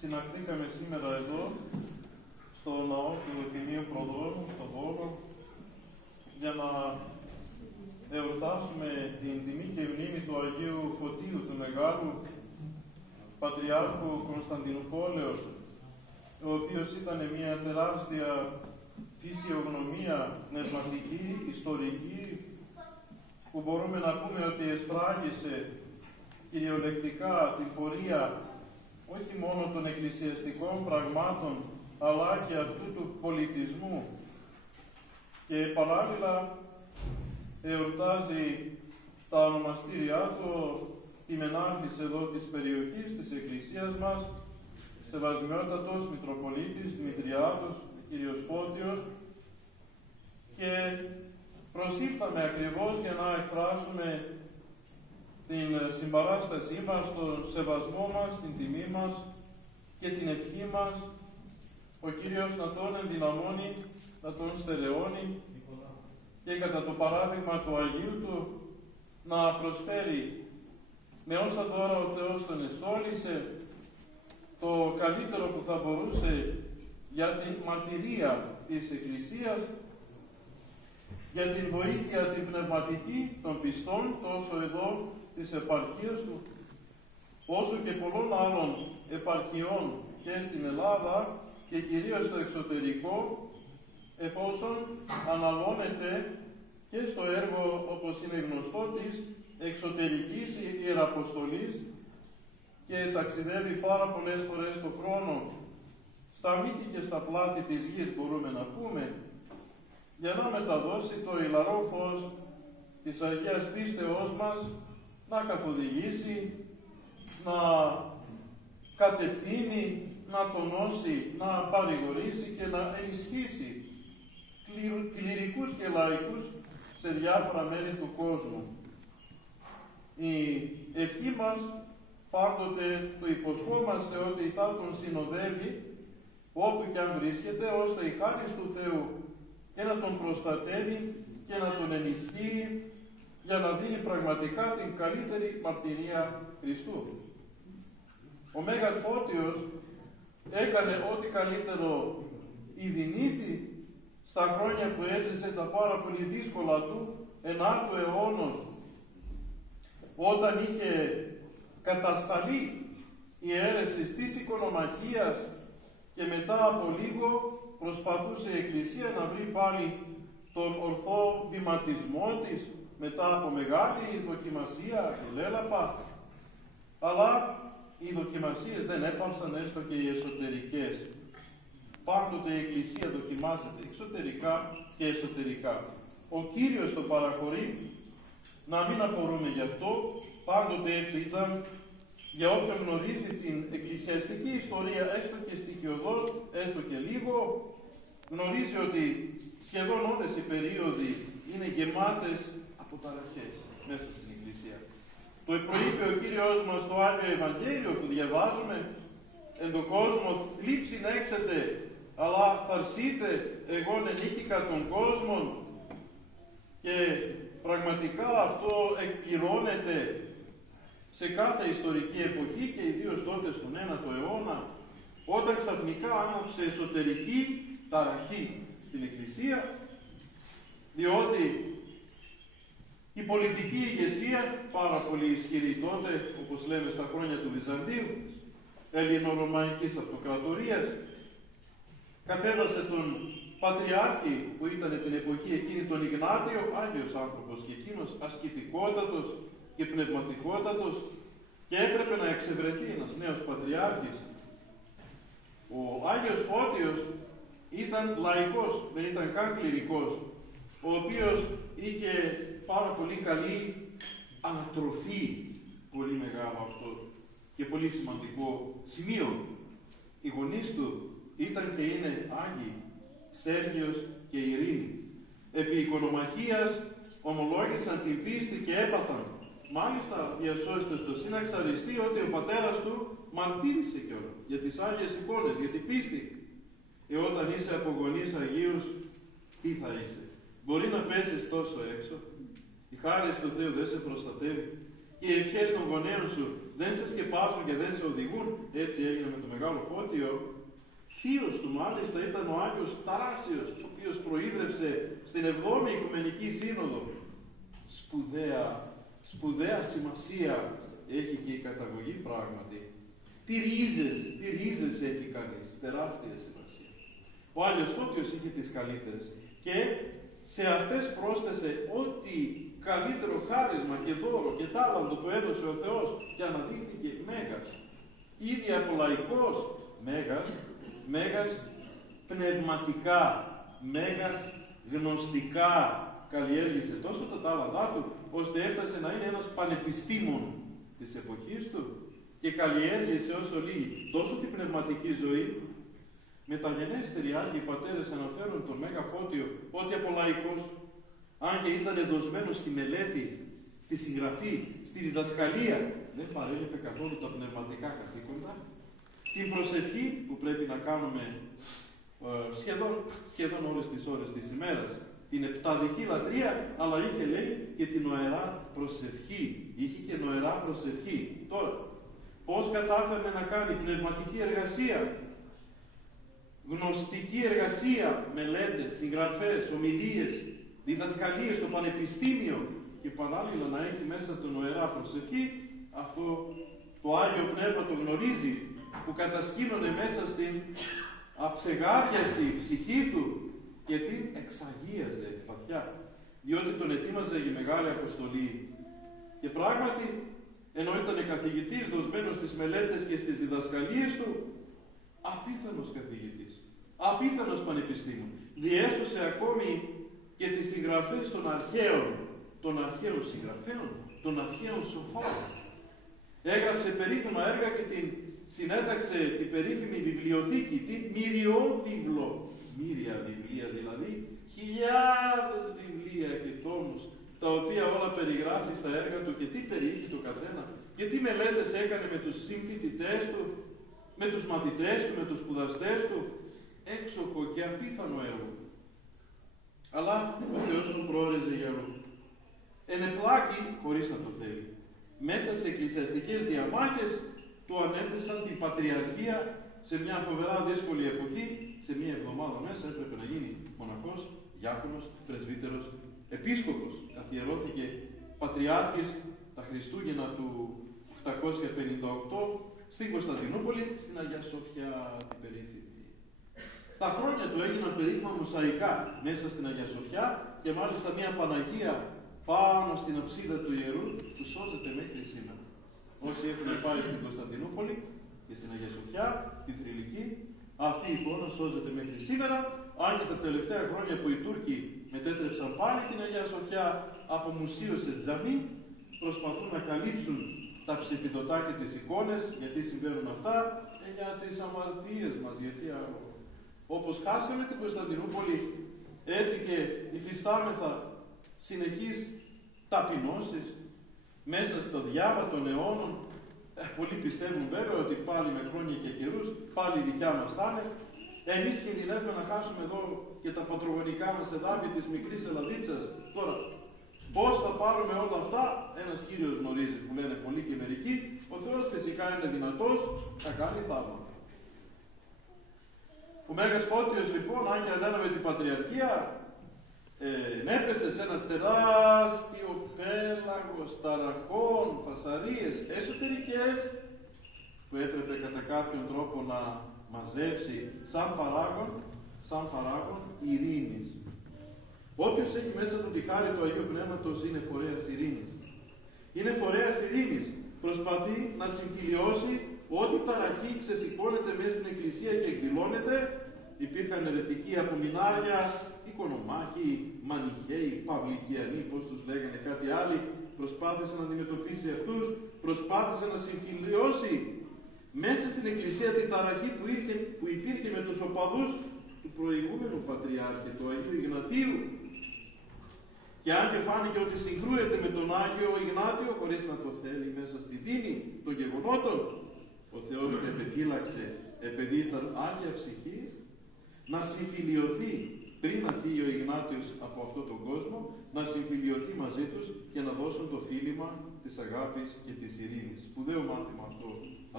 συναχθήκαμε σήμερα εδώ, στο ναό του Δοκιμίου Προδρόμου, στο Βόλο, για να εορτάσουμε την τιμή και μνήμη του Αγίου Φωτίου του Μεγάλου, Πατριάρχου Κωνσταντινουπόλεως, ο οποίος ήταν μια τεράστια φυσιογνωμία πνευματική, ιστορική, που μπορούμε να πούμε ότι εσφράγισε κυριολεκτικά τη φορεία όχι μόνο των εκκλησιαστικών πραγμάτων, αλλά και αυτού του πολιτισμού. Και παράλληλα εορτάζει τα ονομαστήριά του ημενάρχης εδώ της περιοχής, της εκκλησίας μας, Σεβασμιότατος Μητροπολίτης Δημητριάδος, κύριος Φώτιος, και προσήλθαμε ακριβώς για να εκφράσουμε την συμπαράστασή μας, τον σεβασμό μας, την τιμή μας και την ευχή μας, ο Κύριος να τον ενδυναμώνει, να τον στερεώνει και κατά το παράδειγμα του Αγίου Του να προσφέρει με όσα δώρα ο Θεός τον εστόλησε το καλύτερο που θα μπορούσε για την μαρτυρία της Εκκλησίας, για την βοήθεια την πνευματική των πιστών, τόσο εδώ της επαρχίας του, όσο και πολλών άλλων επαρχιών και στην Ελλάδα και κυρίως στο εξωτερικό, εφόσον αναλώνεται και στο έργο, όπως είναι γνωστό, της εξωτερικής ιεραποστολής και ταξιδεύει πάρα πολλές φορές το χρόνο στα μήκη και στα πλάτη της γης, μπορούμε να πούμε, για να μεταδώσει το ηλαρό φως της Αγίας Πίστεώς μας, να καθοδηγήσει, να κατευθύνει, να τονώσει, να παρηγορήσει και να ενισχύσει κληρικούς και λαϊκούς σε διάφορα μέρη του κόσμου. Η ευχή μας πάντοτε το υποσχόμαστε ότι θα τον συνοδεύει όπου και αν βρίσκεται, ώστε η χάρις του Θεού και να τον προστατεύει και να τον ενισχύει για να δίνει πραγματικά την καλύτερη μαρτυρία Χριστού. Ο Μέγας Φώτιος έκανε ό,τι καλύτερο ειδηνήθη στα χρόνια που έζησε τα πάρα πολύ δύσκολα του ενάτου αιώνος, όταν είχε κατασταλεί η αίρεση της οικονομαχίας και μετά από λίγο προσπαθούσε η Εκκλησία να βρει πάλι τον ορθό βηματισμό της μετά από μεγάλη δοκιμασία και λέλαπα, αλλά οι δοκιμασίες δεν έπαυσαν, έστω και οι εσωτερικές. Πάντοτε η Εκκλησία δοκιμάζεται εξωτερικά και εσωτερικά. Ο Κύριος το παραχωρεί, να μην απορούμε γι' αυτό, πάντοτε έτσι ήταν. Για όποιον γνωρίζει την εκκλησιαστική ιστορία, έστω και στοιχειωδώς, έστω και λίγο, γνωρίζει ότι σχεδόν όλες οι περίοδοι είναι γεμάτες από ταραχές μέσα στην Εκκλησία. Το προείπε ο Κύριος μας στο Άγιο Ευαγγέλιο που διαβάζουμε: «Εν τον κόσμο θλίψη να έξετε, αλλά θαρσείτε, εγώ ενίκηκα των κόσμων». Και πραγματικά αυτό εκπληρώνεται σε κάθε ιστορική εποχή και ιδίως τότε στον 9ο αιώνα, όταν ξαφνικά άναψε εσωτερική ταραχή στην Εκκλησία, διότι η πολιτική ηγεσία, πάρα πολύ ισχυρή τότε, όπως λέμε στα χρόνια του Βυζαντίου, ελληνορωμαϊκής αυτοκρατορίας, κατέβασε τον Πατριάρχη που ήταν την εποχή εκείνη, τον Ιγνάτιο, Άγιος άνθρωπος και εκείνος, ασκητικότατος και πνευματικότατος, και έπρεπε να εξευρεθεί ένας νέος Πατριάρχης. Ο Άγιος Φώτιος ήταν λαϊκός, δεν ήταν καν κληρικός, ο οποίος είχε πάρα πολύ καλή ανατροφή, πολύ μεγάλο αυτό και πολύ σημαντικό σημείο. Οι γονείς του ήταν και είναι Άγιοι, Σέργιος και Ειρήνη. Επί οικονομαχίας ομολόγησαν την πίστη και έπαθαν. Μάλιστα διασώζεται στο Συναξαριστή ότι ο πατέρας του μαρτύρησε κιόλας για τις Άγιες εικόνες, για την πίστη. Όταν είσαι από γονείς Αγίους, τι θα είσαι? Μπορεί να πέσεις τόσο έξω? Η χάρις του Θεού δεν σε προστατεύει? και οι ευχές των γονέων σου δεν σε σκεπάζουν και δεν σε οδηγούν. Έτσι έγινε με το Μεγάλο Φώτιο. Θείος του μάλιστα ήταν ο Άγιος Ταράσιος, ο οποίος προείδρευσε στην 7η Οικουμενική Σύνοδο. Σπουδαία σημασία έχει και η καταγωγή πράγματι. Τι ρίζες έχει κανείς, τεράστια σημασία. Ο Άγιος Φώτιος είχε τις καλύτερες και σε αυτές πρόσθεσε ό,τι καλύτερο χάρισμα και δώρο και τάλαντο του έδωσε ο Θεός και αναδείχθηκε μέγας. Ήδη από λαϊκός μέγας πνευματικά, μέγας γνωστικά καλλιέργησε τόσο τα τάλαντά του, ώστε έφτασε να είναι ένας πανεπιστήμων της εποχής του και καλλιέργησε όσο λίγοι τόσο την πνευματική ζωή. Μεταγενέστεροι Άγιοι Πατέρες αναφέρουν τον Μέγα Φώτιο ότι από λαϊκός, αν και ήταν δοσμένος στη μελέτη, στη συγγραφή, στη διδασκαλία, δεν παρέλειπε καθόλου τα πνευματικά καθήκοντα, την προσευχή που πρέπει να κάνουμε σχεδόν όλες τις ώρες της ημέρας, την επταδική λατρεία, αλλά είχε, λέει, και την νοερά προσευχή. Είχε και νοερά προσευχή. Τώρα, πώς κατάφερε να κάνει πνευματική εργασία, γνωστική εργασία, μελέτες, συγγραφές, ομιλίες, διδασκαλίες στο πανεπιστήμιο και παράλληλα να έχει μέσα το νοερά προσευχή, αυτό το Άγιο Πνεύμα το γνωρίζει, που κατασκήνωνε μέσα στην αψεγάριαστη ψυχή του και την εξαγίαζε βαθιά, διότι τον ετοίμαζε για μεγάλη αποστολή. Και πράγματι, ενώ ήταν καθηγητής δοσμένος στις μελέτες και στις διδασκαλίες του, απίθανος καθηγητής, απίθανος πανεπιστήμων, διέσωσε ακόμη και τις συγγραφές των αρχαίων συγγραφέων, των αρχαίων σοφών. Έγραψε περίφημα έργα και την συνέταξε την περίφημη βιβλιοθήκη, την Μυριόβιβλο. Μύρια βιβλία δηλαδή, χιλιάδες βιβλία και τόμους, τα οποία όλα περιγράφει στα έργα του και τι περιείχε το καθένα και τι μελέτες έκανε με τους συμφοιτητές του, με τους μαθητές του, με τους σπουδαστές του. Έξοχο και απίθανο έργο. Αλλά ο Θεός του προόρεζε για αλλού. Ενεπλάκη, χωρίς να το θέλει, μέσα σε εκκλησιαστικές διαμάχες του ανέθεσαν την πατριαρχία σε μια φοβερά δύσκολη εποχή. Σε μια εβδομάδα μέσα έπρεπε να γίνει μοναχός, διάκονος, πρεσβύτερος, επίσκοπος. Καθιερώθηκε πατριάρχης τα Χριστούγεννα του 858 στην Κωνσταντινούπολη, στην Αγία Σοφιά την περίφημη. Στα χρόνια του έγιναν περίφημα μοσαϊκά μέσα στην Αγία Σοφιά και μάλιστα μια Παναγία πάνω στην αψίδα του ιερού που σώζεται μέχρι σήμερα. Όσοι έχουν πάει στην Κωνσταντινούπολη και στην Αγία Σοφιά, την Θρυλική, αυτή η εικόνα σώζεται μέχρι σήμερα, αν και τα τελευταία χρόνια που οι Τούρκοι μετέτρεψαν πάλι την Αγία Σοφιά από μουσείο σε τζαμί, προσπαθούν να καλύψουν τα ψηφιδωτά και τις εικόνες, γιατί συμβαίνουν αυτά, για τις αμαρτίες μας, γιατί όπως χάσαμε την Κωνσταντινούπολη, έτσι και υφιστάμεθα συνεχείς ταπεινώσεις μέσα στο διάβα των αιώνων. Πολλοί πιστεύουν βέβαια ότι πάλι με χρόνια και καιρούς, πάλι δικιά μας θα είναι. Εμείς κινδυνεύουμε να χάσουμε εδώ και τα πατρογονικά μας εδάφη της μικρής Ελλαδίτσας. Τώρα, πώς θα πάρουμε όλα αυτά, ένας Κύριος γνωρίζει, που λένε πολλοί και μερικοί. Ο Θεός φυσικά είναι δυνατός, θα κάνει θαύματα. Ο Μέγας Φώτιος λοιπόν, αν και ανέλαβε την πατριαρχία, έπεσε σε ένα τεράστιο πέλαγος ταραχών, φασαρίες εσωτερικές που έπρεπε κατά κάποιον τρόπο να μαζέψει σαν παράγον ειρήνης. Όποιος έχει μέσα του τη χάρη του Αγίου Πνεύματος είναι φορέας ειρήνης. Είναι φορέας ειρήνης. Προσπαθεί να συμφιλιώσει ό,τι ταραχή ξεσηκώνεται μέσα στην Εκκλησία και εκδηλώνεται. Υπήρχαν αιρετικοί απομεινάρια, οικονομάχοι, μανιχαίοι, παυλικιανοί, πώς τους λέγανε κάτι άλλοι. Προσπάθησε να αντιμετωπίσει αυτούς, προσπάθησε να συμφιλιώσει μέσα στην Εκκλησία την ταραχή που υπήρχε με τους οπαδούς του προηγούμενου Πατριάρχη, του Αγίου Ιγνατίου. Και αν και φάνηκε ότι συγκρούεται με τον Άγιο Ιγνάτιο, χωρίς να το θέλει μέσα στη δίνη των γεγονότων, ο Θεός του επεφύλαξε, επειδή ήταν Άγια ψυχή, να συμφιλιωθεί πριν να φύγει ο Ιγνάτιος από αυτόν τον κόσμο, να συμφιλιωθεί μαζί τους και να δώσουν το φίλημα της αγάπης και της ειρήνης. Σπουδαίο μάθημα αυτό,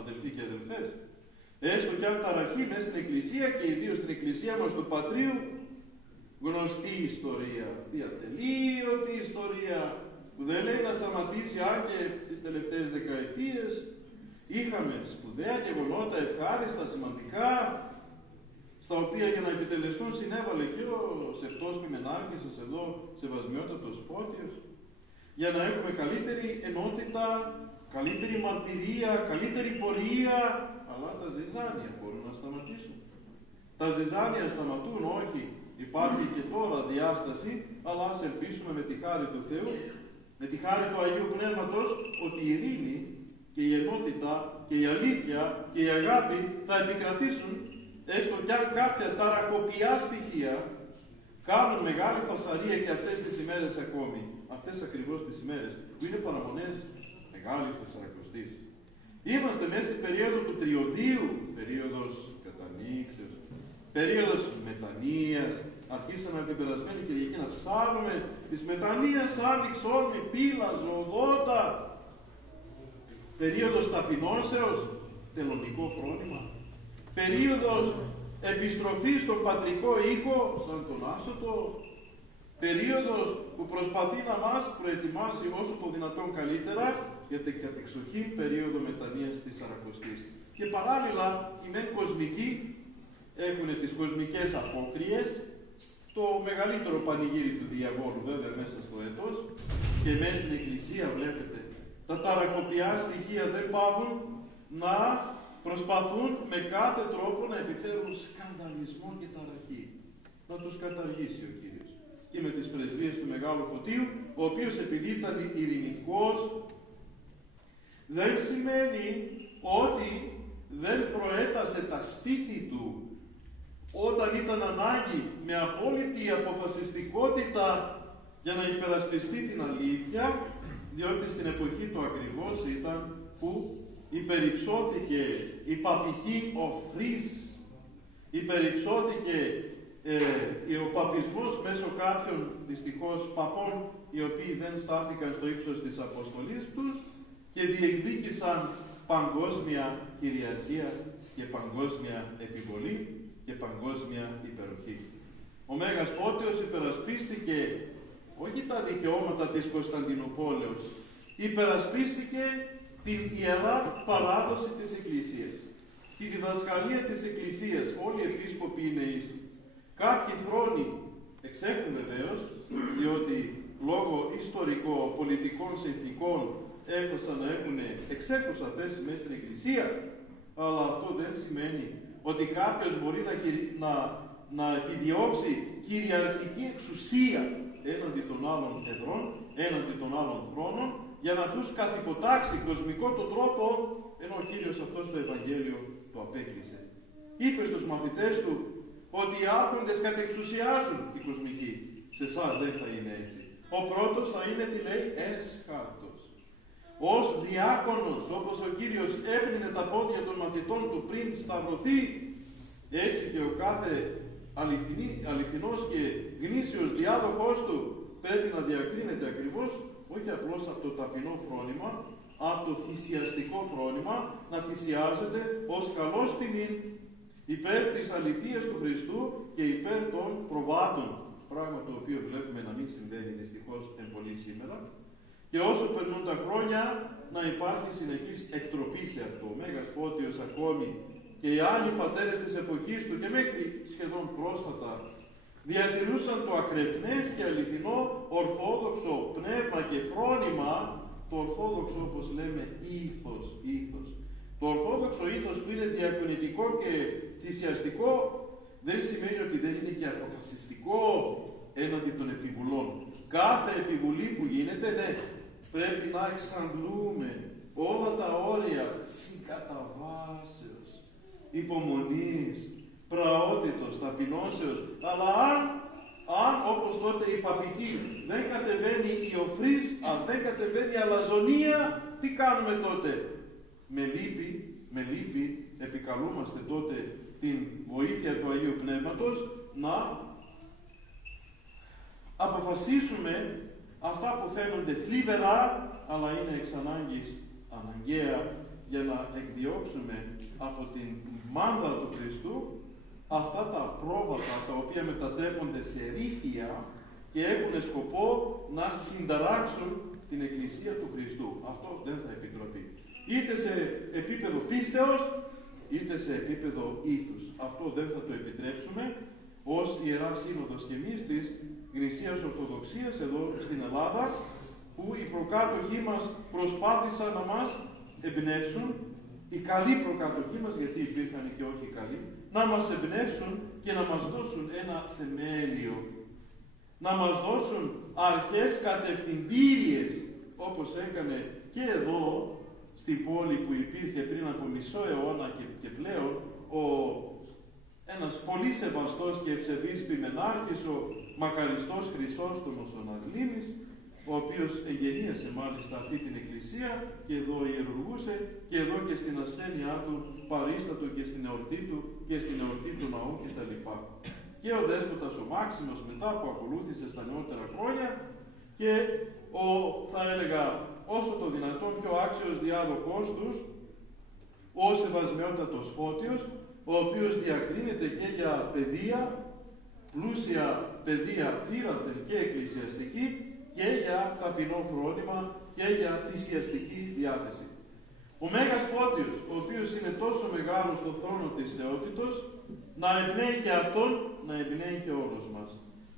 αδελφοί και αδελφές. Έστω κι αν ταραχεί μέσα στην Εκκλησία και ιδίως στην Εκκλησία μας του Πατρίου, γνωστή ιστορία, αυτή ατελείωτη ιστορία, που δεν λέει να σταματήσει αν και τις τελευταίες δεκαετίες. Είχαμε σπουδαία γεγονότα, ευχάριστα, σημαντικά, στα οποία για να επιτελεστούν συνέβαλε και ο Σεπτός Πιμενάρχης σας εδώ, σεβασμιότατος Φώτιος, για να έχουμε καλύτερη ενότητα, καλύτερη μαρτυρία, καλύτερη πορεία, αλλά τα ζυζάνια μπορούν να σταματήσουν. Τα ζυζάνια σταματούν, όχι, υπάρχει και τώρα διάσταση, αλλά ας ελπίσουμε με τη χάρη του Θεού, με τη χάρη του Αγίου Πνεύματος, ότι η ειρήνη και η ενότητα και η αλήθεια και η αγάπη θα επικρατήσουν, έστω κι αν κάποια ταρακοπιά στοιχεία κάνουν μεγάλη φασαρία και αυτές τις ημέρες ακόμη. Αυτές ακριβώς τις ημέρες που είναι παραμονές Μεγάλης Τεσσαρακοστής. Είμαστε μέσα στην περίοδο του Τριωδίου, περίοδος κατανοίξεως, περίοδος μετανοίας. Αρχίσαμε την περασμένη Κυριακή να ψάχνουμε της μετανοίας, άνοιξ, όρμη, πύλα, ζωοδότα. Περίοδος ταπεινώσεως, τελωνικό φρόνημα. Περίοδος επιστροφής στον πατρικό οίκο, σαν τον Άσωτο. Περίοδος που προσπαθεί να μας προετοιμάσει όσο το δυνατόν καλύτερα για την κατεξοχήν περίοδο μετανοίας της Σαρακοστής. Και παράλληλα, οι μεν κοσμικοί έχουν τις κοσμικές απόκριες, το μεγαλύτερο πανηγύρι του διαβόλου βέβαια μέσα στο έτος, και μέσα στην Εκκλησία βλέπετε, τα ταρακοπιά στοιχεία δεν πάβουν να προσπαθούν με κάθε τρόπο να επιφέρουν σκανδαλισμό και ταραχή. Να τους καταργήσει ο Κύριος. Και με τις πρεσβείες του Μεγάλου Φωτίου, ο οποίος επειδή ήταν ειρηνικός, δεν σημαίνει ότι δεν προέτασε τα στήθη του όταν ήταν ανάγκη με απόλυτη αποφασιστικότητα για να υπερασπιστεί την αλήθεια, διότι στην εποχή του ακριβώς ήταν που υπερυψώθηκε η παπική οφρής, υπερυψώθηκε ο παπισμός μέσω κάποιων δυστυχώς παπών, οι οποίοι δεν στάθηκαν στο ύψος της αποστολής τους και διεκδίκησαν παγκόσμια κυριαρχία και παγκόσμια επιβολή και παγκόσμια υπεροχή. Ο Μέγας Φώτιος υπερασπίστηκε όχι τα δικαιώματα της Κωνσταντινούπολεως, υπερασπίστηκε την ιερά παράδοση της Εκκλησίας, τη διδασκαλία της Εκκλησίας. Όλοι οι επίσκοποι είναι ίσοι. Κάποιοι θρόνοι εξέχουν βεβαίως, διότι λόγω ιστορικό-πολιτικών συνθηκών έφτασαν να έχουν εξέχουσα θέση μέσα στην Εκκλησία, αλλά αυτό δεν σημαίνει ότι κάποιος μπορεί να επιδιώξει κυριαρχική εξουσία έναντι των άλλων εδρών, έναντι των άλλων θρόνων, για να τους καθυποτάξει κοσμικό τον τρόπο, ενώ ο Κύριος αυτό στο Ευαγγέλιο το απέκλεισε. Είπε στους μαθητές του ότι οι άρχοντες κατεξουσιάζουν οι κοσμικοί. Σε εσάς δεν θα είναι έτσι. Ο πρώτος θα είναι, τι λέει, έσχατος. Ως διάκονος, όπως ο Κύριος έπλυνε τα πόδια των μαθητών του πριν σταυρωθεί, έτσι και ο κάθε αληθινός και γνήσιος διάδοχος του πρέπει να διακρίνεται ακριβώς, όχι απλώς από το ταπεινό φρόνημα, από το θυσιαστικό φρόνημα, να θυσιάζεται ως καλός ποιμήν υπέρ της αληθείας του Χριστού και υπέρ των προβάτων. Πράγμα το οποίο βλέπουμε να μην συμβαίνει δυστυχώς εν πολύ σήμερα. Και όσο περνούν τα χρόνια, να υπάρχει συνεχής εκτροπή σε αυτό. Ο Μέγας Φώτιος ακόμη και οι άλλοι πατέρες της εποχής του και μέχρι σχεδόν πρόσφατα διατηρούσαν το ακρεφνές και αληθινό ορθόδοξο πνεύμα και φρόνημα, το ορθόδοξο όπως λέμε ήθος. Το ορθόδοξο ήθος που είναι διακονητικό και θυσιαστικό δεν σημαίνει ότι δεν είναι και αποφασιστικό έναντι των επιβουλών. Κάθε επιβουλή που γίνεται, ναι, πρέπει να εξαντλούμε όλα τα όρια συγκαταβάσεως, υπομονής, πραότητος, ταπεινώσεως. Αλλά αν όπως τότε η παπική δεν κατεβαίνει η οφρής, αν δεν κατεβαίνει η αλαζονία, τι κάνουμε τότε? Με λύπη επικαλούμαστε τότε την βοήθεια του Αγίου Πνεύματος να αποφασίσουμε αυτά που φαίνονται θλιβερά, αλλά είναι εξ ανάγκης αναγκαία για να εκδιώξουμε από την μάνδρα του Χριστού αυτά τα πρόβατα τα οποία μετατρέπονται σε ρήθια και έχουν σκοπό να συνταράξουν την Εκκλησία του Χριστού. Αυτό δεν θα επιτροπεί. Είτε σε επίπεδο πίστεως, είτε σε επίπεδο ήθους. Αυτό δεν θα το επιτρέψουμε ως Ιερά Σύνοδος και εμείς της Γνησίας Ορθοδοξίας εδώ στην Ελλάδα, που οι προκάτοχοί μας προσπάθησαν να μας εμπνεύσουν, οι καλοί προκάτοχοί μας, γιατί υπήρχαν και όχι οι καλοί, να μας εμπνεύσουν και να μας δώσουν ένα θεμέλιο, να μας δώσουν αρχές κατευθυντήριες, όπως έκανε και εδώ στην πόλη που υπήρχε πριν από μισό αιώνα και πλέον ένας πολύ σεβαστός και ευσεβής ποιμενάρχης, ο μακαριστός Χρυσόστομος ο Νασλίνης, ο οποίος εγγενίασε μάλιστα αυτή την εκκλησία και εδώ ιερουργούσε και εδώ και στην ασθένειά του παρίστατο και στην εορτή του και στην εορτή του ναού κτλ. Και ο Δέσποτας ο Μάξιμος μετά που ακολούθησε στα νεότερα χρόνια και θα έλεγα όσο το δυνατόν πιο άξιος διάδοχός τους, ο Σεβασμιότατος Φώτιος, ο οποίος διακρίνεται και για παιδεία, πλούσια παιδεία θύραθεν και εκκλησιαστική, και για ταπεινό φρόνημα και για θυσιαστική διάθεση. Ο Μέγας Φώτιος, ο οποίος είναι τόσο μεγάλος στο θρόνο της θεότητος, να εμπνέει και αυτόν, να εμπνέει και όλους μας.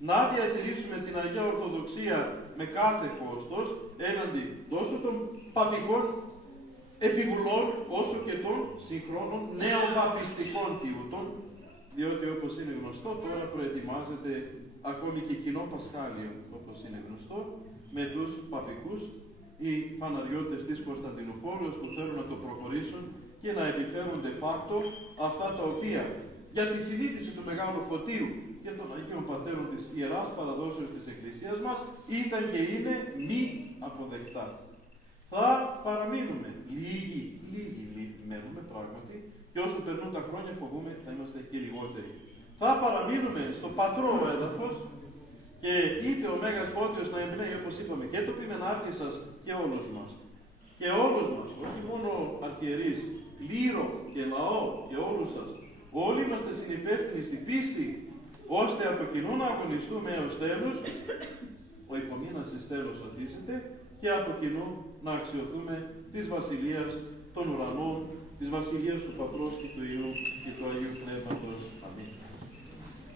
Να διατηρήσουμε την Αγία Ορθοδοξία με κάθε κόστος, έναντι τόσο των παπικών επιβουλών, όσο και των συγχρόνων νέων παπιστικών τιούτων, διότι όπως είναι γνωστό τώρα προετοιμάζεται ακόμη και κοινό Πασχάλιο, όπως είναι γνωστό, με τους παπικούς ή Παναριώτες της Κωνσταντινούπολης που θέλουν να το προχωρήσουν και να επιφέρουν de facto αυτά τα οποία για τη συνείδηση του Μεγάλου Φωτίου και των Αγίων Πατέρων της Ιεράς Παραδόσεως της Εκκλησίας μας ήταν και είναι μη αποδεκτά. Θα παραμείνουμε λίγοι μένουμε πράγματι, και όσο περνούν τα χρόνια φοβούμε θα είμαστε και λιγότεροι. Θα παραμείνουμε στο πατρό έδαφος και ήρθε ο Μέγας Φώτιος να εμπνέει, όπως είπαμε, και το ποιμενάρχη σας και όλους μας. Και όλους μας, όχι μόνο αρχιερείς, κλήρο και λαό και όλους σας. Όλοι είμαστε συνυπεύθυνοι στην πίστη, ώστε από κοινού να αγωνιστούμε έως τέλους, ο υπομείνας εις τέλος οθήσεται, και από κοινού να αξιωθούμε της Βασιλείας των Ουρανών, της Βασιλείας του Πατρός και του Υιού και του Αγίου Πνεύματος.